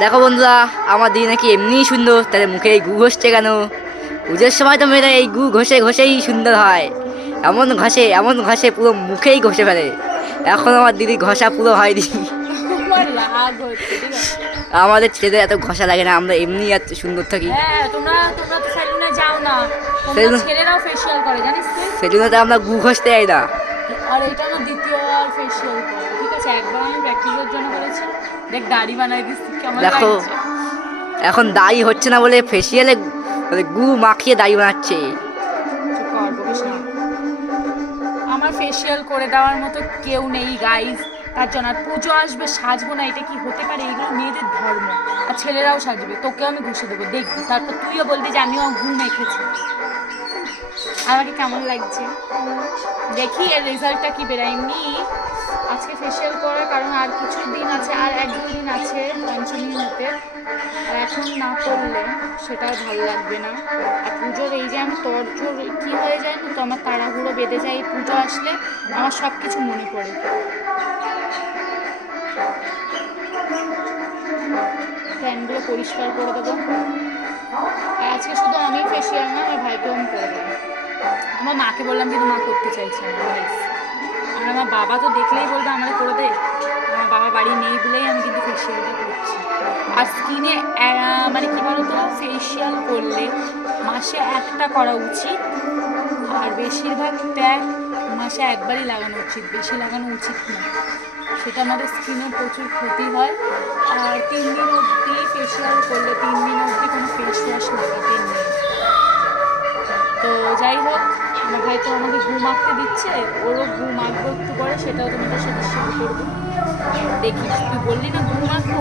দেখো বন্ধুরা, আমার দিদি নাকি এমনিই সুন্দর, তাহলে মুখে এই গু ঘষছে কেন? পুজোর সময় তো মেয়েরা এই গু ঘষে ঘষেই সুন্দর হয়। এমন ঘষে পুরো মুখেই ঘষে ফেলে। এখন আমার দিদি ঘষা পুরো হয়নি। আমার রাগ হচ্ছে, ঠিক আছে। আমাদের ছেলেদের এত ঘষা লাগে না, আমরা এমনি এত সুন্দর থাকি। হ্যাঁ, তোমরা তোমরা তো সেলুনে যাও না, তোমরা সেজন্য ছেলেরাও ফেসিয়াল করে, জানিস তুই? সেজন্য তো আমরা গু ঘষতে যাই না। আর এটা আমার দ্বিতীয়বার ফেসিয়াল করে, ঠিক আছে। একবার আমি প্র্যাকটিসের জন্য করেছি। দেখ দাড়ি বানাই দিচ্ছি, কেমন দেখো, লাগছে? এখন দাড়ি হচ্ছে না বলে ফেসিয়ালে গু মাখিয়ে দাড়ি বানাচ্ছে। চুপ কর, বকিস না। আমার ফেসিয়াল করে দেওয়ার মতো কেউ নেই গাইস। তার জন্য আর পুজো আসবে, সাজবো না, এটা কি হতে পারে? এগুলো মেয়েদের ধর্ম। আর ছেলেরাও সাজবে, তোকেও আমি ঘুষে দেবো, দেখবি। তারপর তুইও বলবি যে আমিও ঘু মেখেছি। আমাকে কেমন লাগছে দেখি, এর রেজাল্টটা কি বেরোয়। এমনি আজকে ফেসিয়াল করার কারণ আর কিছু দিন আছে, আর 1-2 দিন আছে পঞ্চমী হতে। আর এখন না করলে সেটাও ভালো লাগবে না। আর পুজোর এই যে আমি তরজোর কী হয়ে যায় না তো, আমার তাড়াহুড়ো বেঁধে যায়। এই পুজো আসলে আমার সব কিছু মনে পড়ে। ফ্যানগুলো পরিষ্কার করে দেবো। আর আজকে শুধু আমি ফেসিয়াল না, আমার ভাইকেও আমি করে দেবো। আমার মাকে বললাম, কিন্তু মা করতে চাইছে না গাইস। আর আমার বাবা তো দেখলেই বলবে আমরা করে দে। আমার বাবা বাড়ি নেই বলেই আমি কিন্তু ফেসিয়ালটা করছি। আর স্কিনে মানে কী বলতো, ফেসিয়াল করলে মাসে একটা করা উচিত। আর বেশিরভাগ প্যাক মাসে একবারই লাগানো উচিত, বেশি লাগানো উচিত না। সেটা আমাদের স্কিনে প্রচুর ক্ষতি হয়। আর 3 দিন অবধি ফেসিয়াল করলে 3 দিন অবধি কোনো ফেস ওয়াশ লাগাতে নেই। তো যাই হোক, আমার ভাই তো আমাকে ঘু মাখতে দিচ্ছে, ওরও ঘু মাখবো একটু পরে, সেটাও তোমাদের সাথে শেয়ার করবো। দেখিস, তুই বললি না ঘু মাখবো,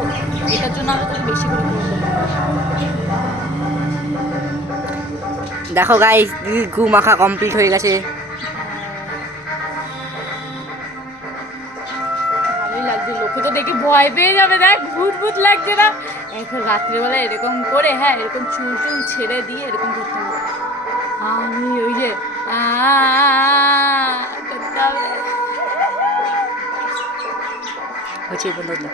এটার জন্য আরও তোকে বেশি করে করবো। দেখো গাইস, দিদির গু মাখা কমপ্লিট হয়ে গেছে। ভালোই লাগছে, লোকে তো দেখে ভয় পেয়ে যাবে। দেখ, ভূত ভূত লাগছে না? এখন রাত্রেবেলা এরকম করে, হ্যাঁ, এরকম চুল টুল ছেড়ে দিয়ে এরকম করতে হবে। আমি ওই যে করতে হবে। হচ্ছে বন্ধু।